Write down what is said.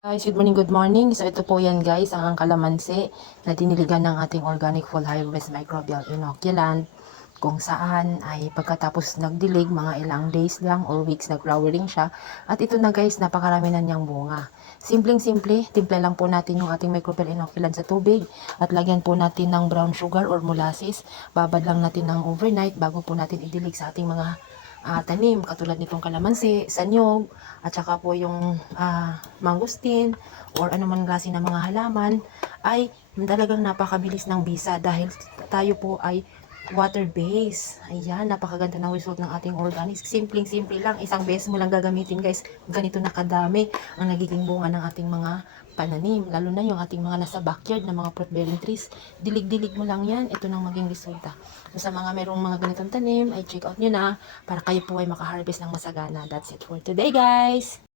Guys, good morning. So ito po yan guys, ang kalamansi na diniligan ng ating organic full harvest microbial inoculant kung saan ay pagkatapos nagdilig mga ilang days lang or weeks nag-flowering siya. At ito na guys, napakarami na niyang bunga. Simpleng-simple, timpla lang po natin yung ating microbial inoculant sa tubig at lagyan po natin ng brown sugar or molasses. Babad lang natin ng overnight bago po natin idilig sa ating mga tanim katulad nitong kalamansi, sanyog, at saka po yung mangustin or anumang klase ng mga halaman ay talagang napakabilis ng bisa dahil tayo po ay water base. Ayan, napakaganda ng result ng ating organics. Simpleng-simple lang, isang beses mo lang gagamitin guys. Ganito na kadami ang nagiging bunga ng ating mga pananim. Lalo na yung ating mga nasa backyard na mga fruit bearing trees. Dilig-dilig mo lang yan, ito nang maging resulta. So, sa mga merong mga ganitong tanim, ay check out nyo na para kayo po ay makaharvest ng masagana. That's it for today guys!